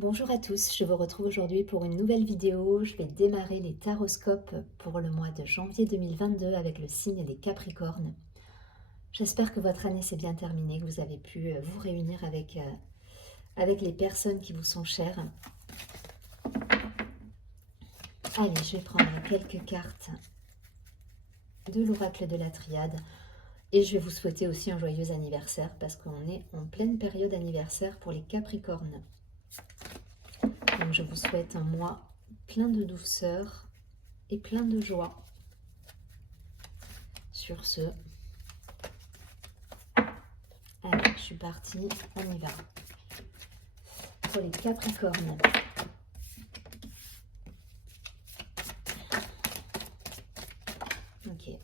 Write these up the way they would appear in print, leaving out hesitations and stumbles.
Bonjour à tous, je vous retrouve aujourd'hui pour une nouvelle vidéo. Je vais démarrer les taroscopes pour le mois de janvier 2022 avec le signe des Capricornes. J'espère que votre année s'est bien terminée, que vous avez pu vous réunir avec les personnes qui vous sont chères. Allez, je vais prendre quelques cartes de l'oracle de la Triade et je vais vous souhaiter aussi un joyeux anniversaire parce qu'on est en pleine période anniversaire pour les Capricornes. Donc je vous souhaite un mois plein de douceur et plein de joie. Sur ce, allez, je suis partie, on y va. Pour les Capricornes. Ok.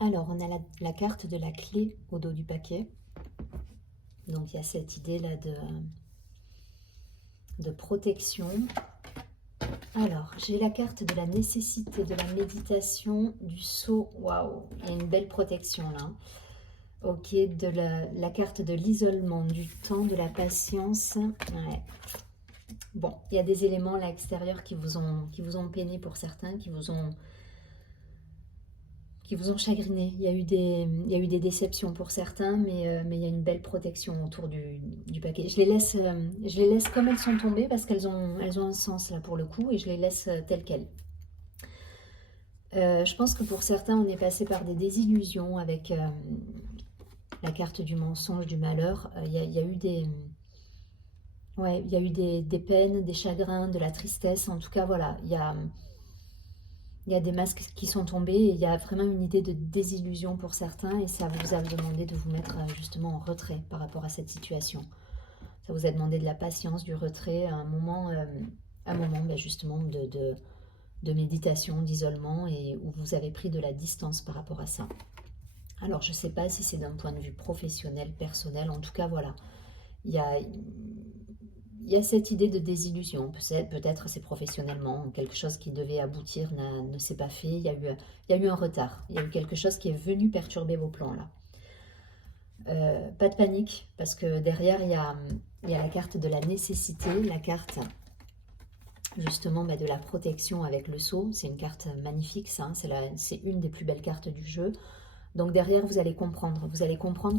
Alors, on a la carte de la clé au dos du paquet. Donc, il y a cette idée-là de protection. Alors, j'ai la carte de la nécessité, de la méditation, du sceau. Waouh, il y a une belle protection là. Ok, de la carte de l'isolement, du temps, de la patience. Ouais. Bon, il y a des éléments là extérieurs qui vous ont peiné pour certains, qui vous ont chagriné. Il y a eu des déceptions pour certains, mais il y a une belle protection autour du paquet. Je les laisse comme elles sont tombées parce qu'elles ont un sens là pour le coup et je les laisse telles quelles. Je pense que pour certains, on est passé par des désillusions avec la carte du mensonge, du malheur. Il y a eu il y a eu des peines, des chagrins, de la tristesse. En tout cas, voilà, il y a des masques qui sont tombés et il y a vraiment une idée de désillusion pour certains et ça vous a demandé de vous mettre justement en retrait par rapport à cette situation. Ça vous a demandé de la patience, du retrait, un moment justement de méditation, d'isolement et où vous avez pris de la distance par rapport à ça. Alors je ne sais pas si c'est d'un point de vue professionnel, personnel, en tout cas voilà, il y a, il y a cette idée de désillusion. Peut-être c'est professionnellement, quelque chose qui devait aboutir ne s'est pas fait. Il y a eu un retard. Il y a eu quelque chose qui est venu perturber vos plans là. Pas de panique, parce que derrière, il y a la carte de la nécessité, la carte justement de la protection avec le sceau. C'est une carte magnifique, ça. C'est une des plus belles cartes du jeu. Donc derrière, vous allez comprendre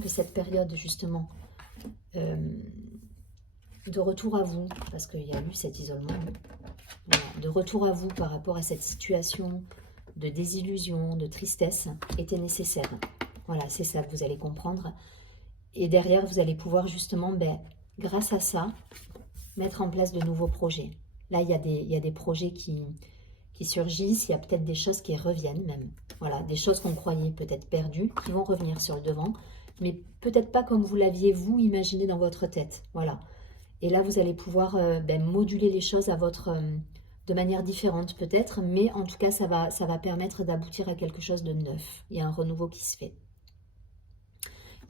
que cette période justement de retour à vous, parce qu'il y a eu cet isolement, voilà, de retour à vous par rapport à cette situation de désillusion, de tristesse, était nécessaire. Voilà, c'est ça que vous allez comprendre. Et derrière, vous allez pouvoir justement, grâce à ça, mettre en place de nouveaux projets. Là, il y a des projets qui surgissent, il y a peut-être des choses qui reviennent même. Voilà, des choses qu'on croyait peut-être perdues, qui vont revenir sur le devant, mais peut-être pas comme vous l'aviez vous imaginé dans votre tête. Voilà. Et là, vous allez pouvoir moduler les choses de manière différente peut-être, mais en tout cas, ça va permettre d'aboutir à quelque chose de neuf. Il y a un renouveau qui se fait.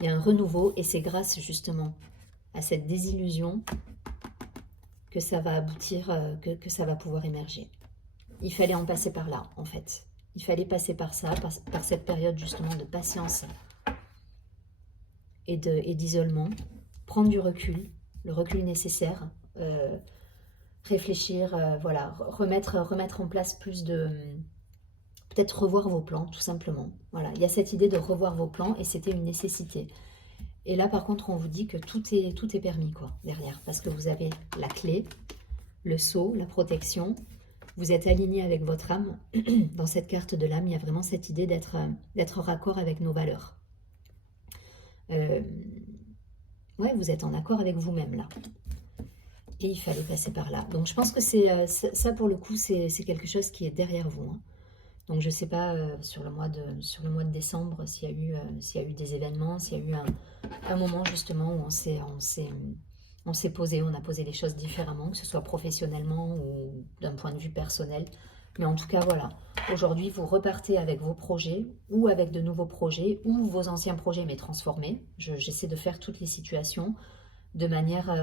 Il y a un renouveau et c'est grâce justement à cette désillusion que ça va aboutir, que ça va pouvoir émerger. Il fallait en passer par là, en fait. Il fallait passer par ça, par cette période justement de patience et d'isolement. Prendre du recul, le recul nécessaire. Réfléchir, voilà, remettre en place plus de... Peut-être revoir vos plans, tout simplement. Voilà, il y a cette idée de revoir vos plans et c'était une nécessité. Et là, par contre, on vous dit que tout est permis, quoi, derrière. Parce que vous avez la clé, le sceau, la protection. Vous êtes aligné avec votre âme. Dans cette carte de l'âme, il y a vraiment cette idée d'être raccord avec nos valeurs. Ouais, vous êtes en accord avec vous-même, là. Et il fallait passer par là. Donc je pense que ça pour le coup, c'est quelque chose qui est derrière vous. Hein. Donc je ne sais pas sur le mois de décembre s'il y a eu des événements, s'il y a eu un moment justement où on s'est posé, on a posé les choses différemment, que ce soit professionnellement ou d'un point de vue personnel. Mais en tout cas, voilà. Aujourd'hui, vous repartez avec vos projets ou avec de nouveaux projets ou vos anciens projets mais transformés. J'essaie de faire toutes les situations. de manière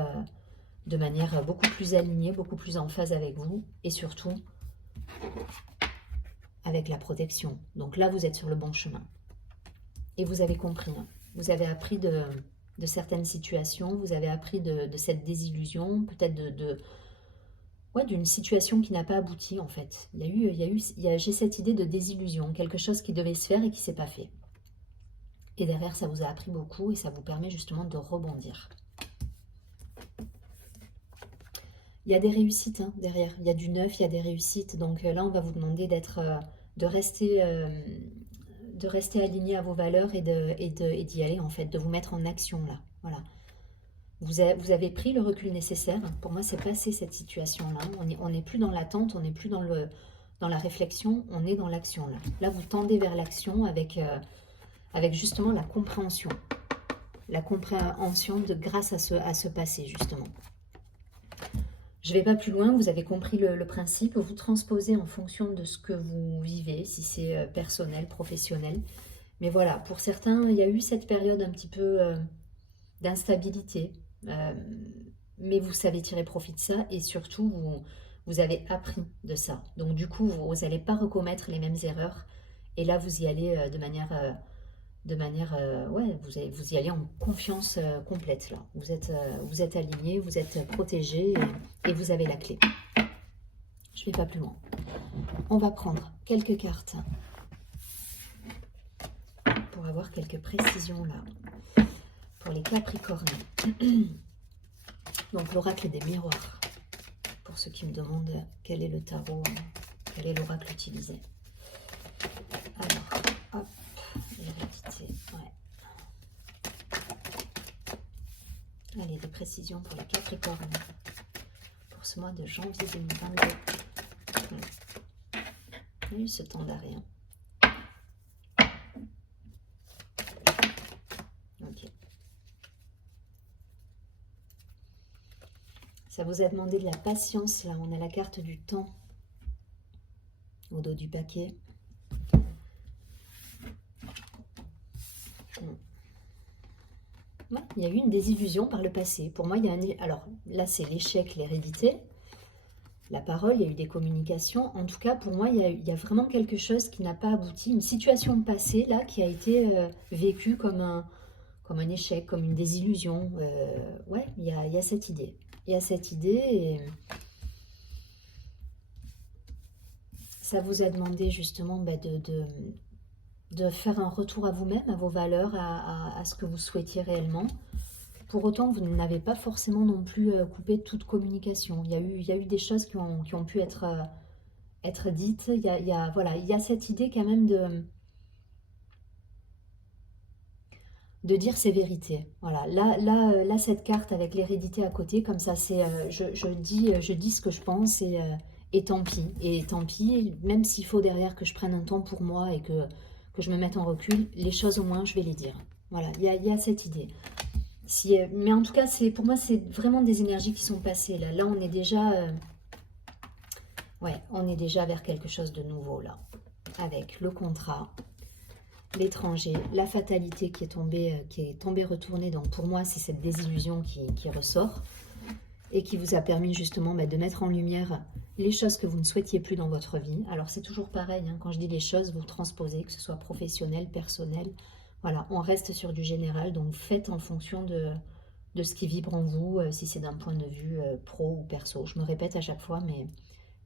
beaucoup plus alignée, beaucoup plus en phase avec vous et surtout avec la protection. Donc là, vous êtes sur le bon chemin. Et vous avez compris, hein. Vous avez appris de certaines situations, vous avez appris de cette désillusion, peut-être ouais, d'une situation qui n'a pas abouti en fait. J'ai cette idée de désillusion, quelque chose qui devait se faire et qui ne s'est pas fait. Et derrière, ça vous a appris beaucoup et ça vous permet justement de rebondir. Il y a des réussites hein, derrière, il y a du neuf, il y a des réussites. Donc là, on va vous demander de rester aligné à vos valeurs et d'y aller en fait, de vous mettre en action là. Voilà. Vous avez pris le recul nécessaire. Pour moi, c'est passé cette situation-là. On n'est plus dans l'attente, on n'est plus dans la réflexion, on est dans l'action là. Là, vous tendez vers l'action avec justement la compréhension. La compréhension grâce à ce passé justement. Je ne vais pas plus loin, vous avez compris le principe, vous transposez en fonction de ce que vous vivez, si c'est personnel, professionnel. Mais voilà, pour certains, il y a eu cette période un petit peu d'instabilité, mais vous savez tirer profit de ça et surtout, vous avez appris de ça. Donc du coup, vous n'allez pas recommettre les mêmes erreurs et là, vous y allez ouais, vous y allez en confiance complète là. Vous êtes aligné, vous êtes protégé et vous avez la clé. Je ne vais pas plus loin. On va prendre quelques cartes pour avoir quelques précisions là pour les Capricornes. Donc l'oracle des miroirs. Pour ceux qui me demandent quel est le tarot, quel est l'oracle utilisé. Alors, hop. L'hérédité, ouais. Allez, des précisions pour les Capricornes pour ce mois de janvier 2022. Il y a eu ce temps d'arrêt. Ok. Ça vous a demandé de la patience. Là, on a la carte du temps au dos du paquet. Ouais, il y a eu une désillusion par le passé. Pour moi, il y a alors là, c'est l'échec, l'hérédité, la parole, il y a eu des communications. En tout cas, pour moi, il y a vraiment quelque chose qui n'a pas abouti. Une situation passée, là, qui a été vécue comme un échec, comme une désillusion. Ouais, il y a cette idée. Il y a cette idée et ça vous a demandé justement de faire un retour à vous-même, à vos valeurs, à ce que vous souhaitiez réellement. Pour autant, vous n'avez pas forcément non plus coupé toute communication. Il y a eu des choses qui ont pu être dites. Voilà, il y a cette idée quand même de dire ses vérités. Voilà, là cette carte avec l'hérédité à côté, comme ça, c'est je dis ce que je pense et tant pis. Et tant pis, même s'il faut derrière que je prenne un temps pour moi et que je me mette en recul, les choses au moins, je vais les dire. Voilà, il y a cette idée. Mais en tout cas, pour moi, c'est vraiment des énergies qui sont passées. Là, on est déjà... ouais, on est déjà vers quelque chose de nouveau, là. Avec le contrat, l'étranger, la fatalité qui est tombée retournée. Donc pour moi, c'est cette désillusion qui ressort et qui vous a permis justement de mettre en lumière les choses que vous ne souhaitiez plus dans votre vie. Alors c'est toujours pareil, hein, quand je dis les choses, vous transposez, que ce soit professionnel, personnel. Voilà, on reste sur du général, donc faites en fonction de ce qui vibre en vous, si c'est d'un point de vue pro ou perso. Je me répète à chaque fois,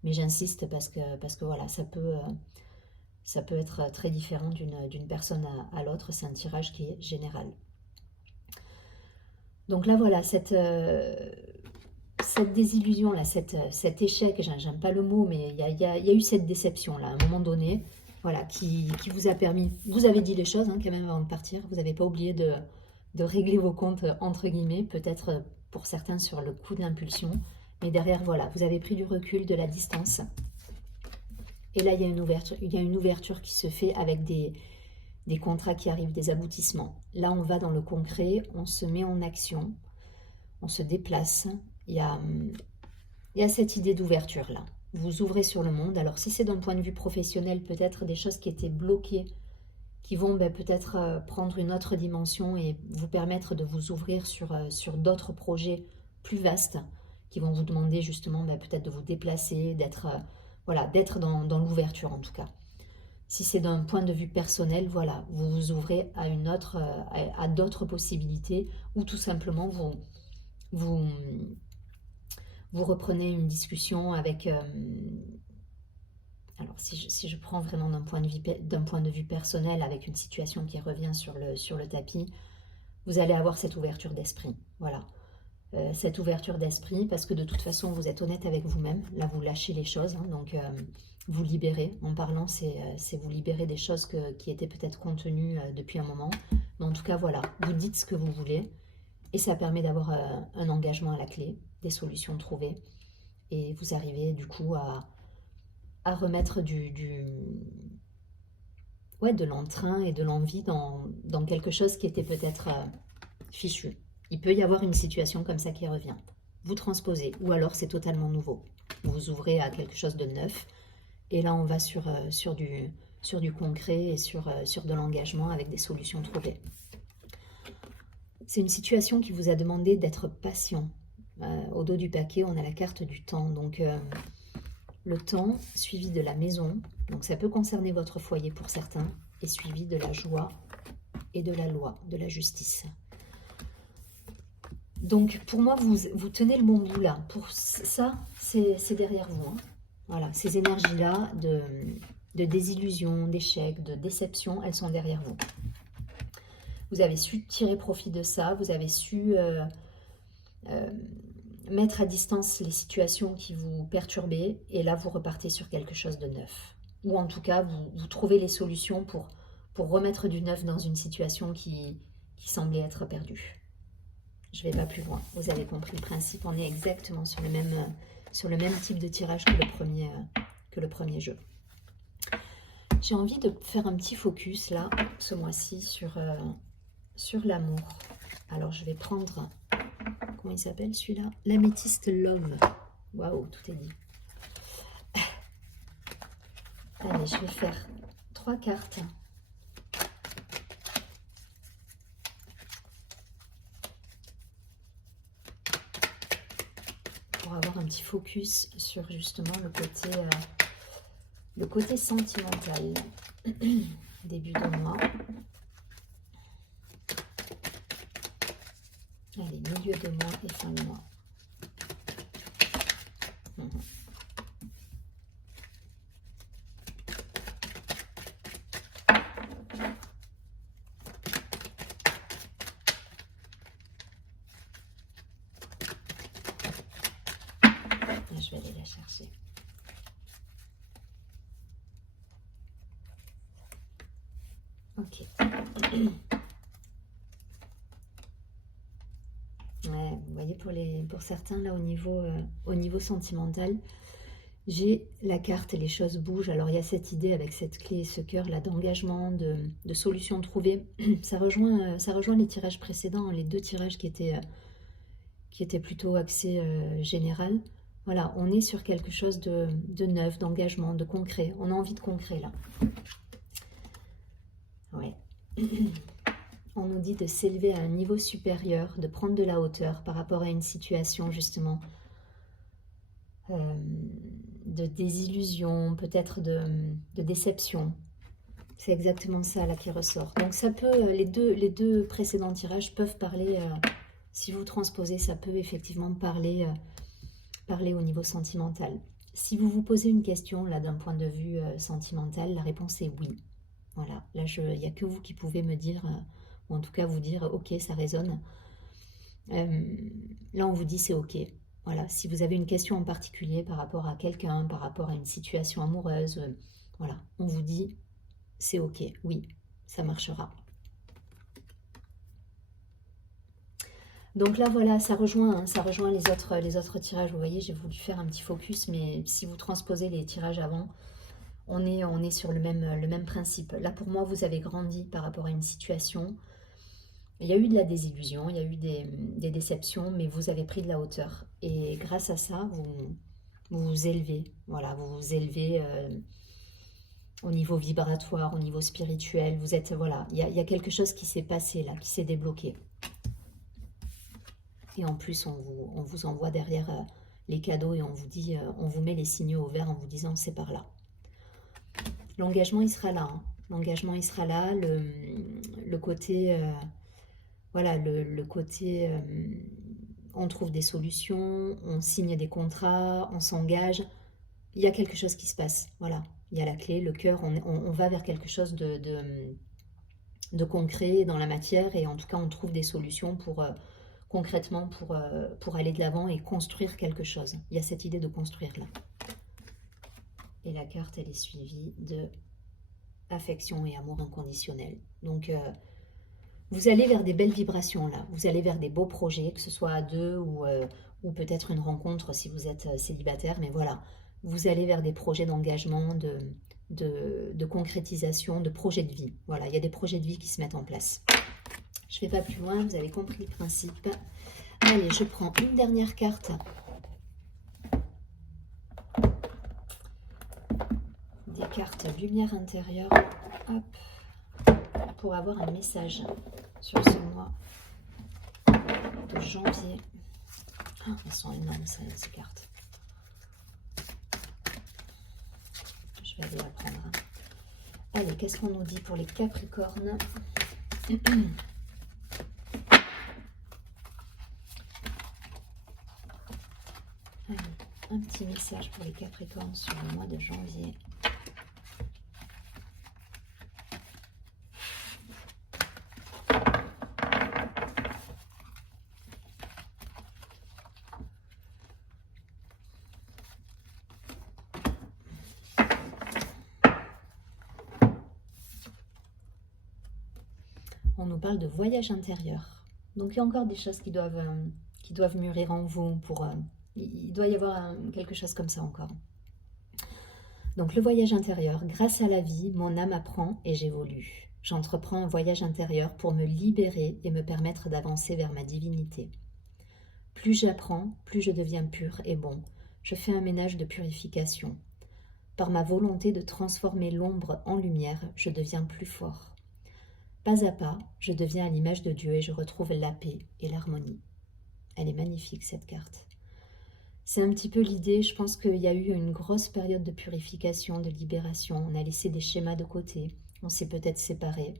mais j'insiste parce que voilà, ça peut être très différent d'une personne à l'autre. C'est un tirage qui est général. Donc là, voilà, cette désillusion, là, cet échec, j'aime pas le mot, mais il y a eu cette déception, là, à un moment donné, voilà, qui vous a permis... Vous avez dit les choses, hein, quand même, avant de partir. Vous n'avez pas oublié de régler vos comptes, entre guillemets, peut-être pour certains sur le coup de l'impulsion. Mais derrière, voilà, vous avez pris du recul, de la distance. Et là, il y a une ouverture qui se fait avec des contrats qui arrivent, des aboutissements. Là, on va dans le concret, on se met en action, on se déplace. Il y a cette idée d'ouverture là. Vous ouvrez sur le monde. Alors si c'est d'un point de vue professionnel, peut-être des choses qui étaient bloquées qui vont peut-être prendre une autre dimension et vous permettre de vous ouvrir sur d'autres projets plus vastes, qui vont vous demander justement peut-être de vous déplacer, voilà, d'être dans l'ouverture en tout cas. Si c'est d'un point de vue personnel, voilà, vous vous ouvrez à d'autres possibilités, ou tout simplement vous, vous reprenez une discussion avec... alors si je prends vraiment d'un point de vue personnel, avec une situation qui revient sur le tapis, vous allez avoir cette ouverture d'esprit. Voilà. Cette ouverture d'esprit, parce que de toute façon, vous êtes honnête avec vous-même. Là, vous lâchez les choses, hein, donc vous libérez. En parlant, c'est vous libérer des choses qui étaient peut-être contenues depuis un moment. Mais en tout cas, voilà, vous dites ce que vous voulez. Et ça permet d'avoir un engagement à la clé, des solutions trouvées. Et vous arrivez du coup à remettre de l'entrain et de l'envie dans quelque chose qui était peut-être fichu. Il peut y avoir une situation comme ça qui revient. Vous transposez, ou alors c'est totalement nouveau. Vous ouvrez à quelque chose de neuf, et là on va sur du concret et sur de l'engagement avec des solutions trouvées. C'est une situation qui vous a demandé d'être patient. Au dos du paquet, on a la carte du temps. Donc le temps suivi de la maison, donc ça peut concerner votre foyer pour certains, et suivi de la joie et de la loi, de la justice. Donc pour moi, vous tenez le bon bout là. Pour ça, c'est derrière vous. Hein. Voilà, ces énergies-là de désillusion, d'échec, de déception, elles sont derrière vous. Vous avez su tirer profit de ça, vous avez su mettre à distance les situations qui vous perturbaient, et là vous repartez sur quelque chose de neuf. Ou en tout cas, vous trouvez les solutions pour remettre du neuf dans une situation qui semblait être perdue. Je ne vais pas plus loin, vous avez compris le principe, on est exactement sur le même type de tirage que le premier jeu. J'ai envie de faire un petit focus là, ce mois-ci, sur l'amour. Alors je vais prendre, comment il s'appelle celui-là? L'améthyste Love. Waouh, tout est dit. Allez, je vais faire 3 cartes. Pour avoir un petit focus sur justement le côté sentimental. Début de mois. Allez, milieu de mois et fin de mois. Je vais aller la chercher. Ok. Ouais, vous voyez, pour certains, là, au niveau sentimental, j'ai la carte et les choses bougent. Alors, il y a cette idée avec cette clé et ce cœur là d'engagement, de solutions trouvées. Ça rejoint les tirages précédents, les 2 tirages qui étaient plutôt axés général. Voilà, on est sur quelque chose de neuf, d'engagement, de concret. On a envie de concret, là. Ouais. On nous dit de s'élever à un niveau supérieur, de prendre de la hauteur par rapport à une situation, justement, de désillusion, peut-être de déception. C'est exactement ça, là, qui ressort. Donc, ça peut, les deux précédents tirages peuvent parler, si vous transposez, ça peut effectivement parler au niveau sentimental. Si vous vous posez une question, là, d'un point de vue sentimental, la réponse est oui. Voilà, là, il n'y a que vous qui pouvez me dire, ou en tout cas vous dire, ok, ça résonne. Là, on vous dit c'est ok. Voilà, si vous avez une question en particulier par rapport à quelqu'un, par rapport à une situation amoureuse, voilà, on vous dit c'est ok, oui, ça marchera. Donc là, voilà, ça rejoint les autres tirages. Vous voyez, j'ai voulu faire un petit focus, mais si vous transposez les tirages avant, on est sur le même principe. Là, pour moi, vous avez grandi par rapport à une situation. Il y a eu de la désillusion, il y a eu des déceptions, mais vous avez pris de la hauteur. Et grâce à ça, vous vous élevez. Voilà, vous vous élevez au niveau vibratoire, au niveau spirituel. Vous êtes, voilà, il y a quelque chose qui s'est passé là, qui s'est débloqué. Et en plus, on vous envoie derrière les cadeaux et on vous dit, on vous met les signaux au vert en vous disant c'est par là. L'engagement, il sera là. Hein. L'engagement, il sera là. Le côté, voilà, le côté, on trouve des solutions, on signe des contrats, on s'engage. Il y a quelque chose qui se passe. Voilà, il y a la clé, le cœur. On va vers quelque chose de concret dans la matière et en tout cas, on trouve des solutions pour concrètement pour aller de l'avant et construire quelque chose. Il y a cette idée de construire là. Et la carte, elle est suivie de affection et amour inconditionnel. Donc, vous allez vers des belles vibrations là. Vous allez vers des beaux projets, que ce soit à deux ou peut-être une rencontre si vous êtes célibataire. Mais voilà, vous allez vers des projets d'engagement, de concrétisation, de projets de vie. Voilà, il y a des projets de vie qui se mettent en place. Je ne vais pas plus loin, vous avez compris le principe. Allez, je prends une dernière carte. Des cartes lumière intérieure. Hop. Pour avoir un message sur ce mois de janvier. Ah, elles sont énormes ces cartes. Je vais aller la prendre. Allez, qu'est-ce qu'on nous dit pour les Capricornes? Allez, un petit message pour les Capricornes sur le mois de janvier. On nous parle de voyage intérieur. Donc il y a encore des choses qui doivent mûrir en vous. Il doit y avoir quelque chose comme ça encore. Donc le voyage intérieur. Grâce à la vie, mon âme apprend et j'évolue. J'entreprends un voyage intérieur pour me libérer et me permettre d'avancer vers ma divinité. Plus j'apprends, plus je deviens pur et bon. Je fais un ménage de purification. Par ma volonté de transformer l'ombre en lumière, je deviens plus fort. Pas à pas, je deviens à l'image de Dieu et je retrouve la paix et l'harmonie. Elle est magnifique cette carte. C'est un petit peu l'idée, je pense qu'il y a eu une grosse période de purification, de libération. On a laissé des schémas de côté, on s'est peut-être séparés.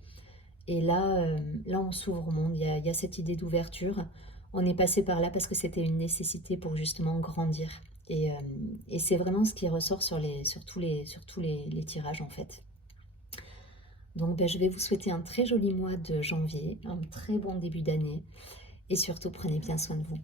Et là, on s'ouvre au monde, il y a cette idée d'ouverture. On est passé par là parce que c'était une nécessité pour justement grandir. Et c'est vraiment ce qui ressort sur tous les tirages en fait. Donc je vais vous souhaiter un très joli mois de janvier, un très bon début d'année et surtout prenez bien soin de vous.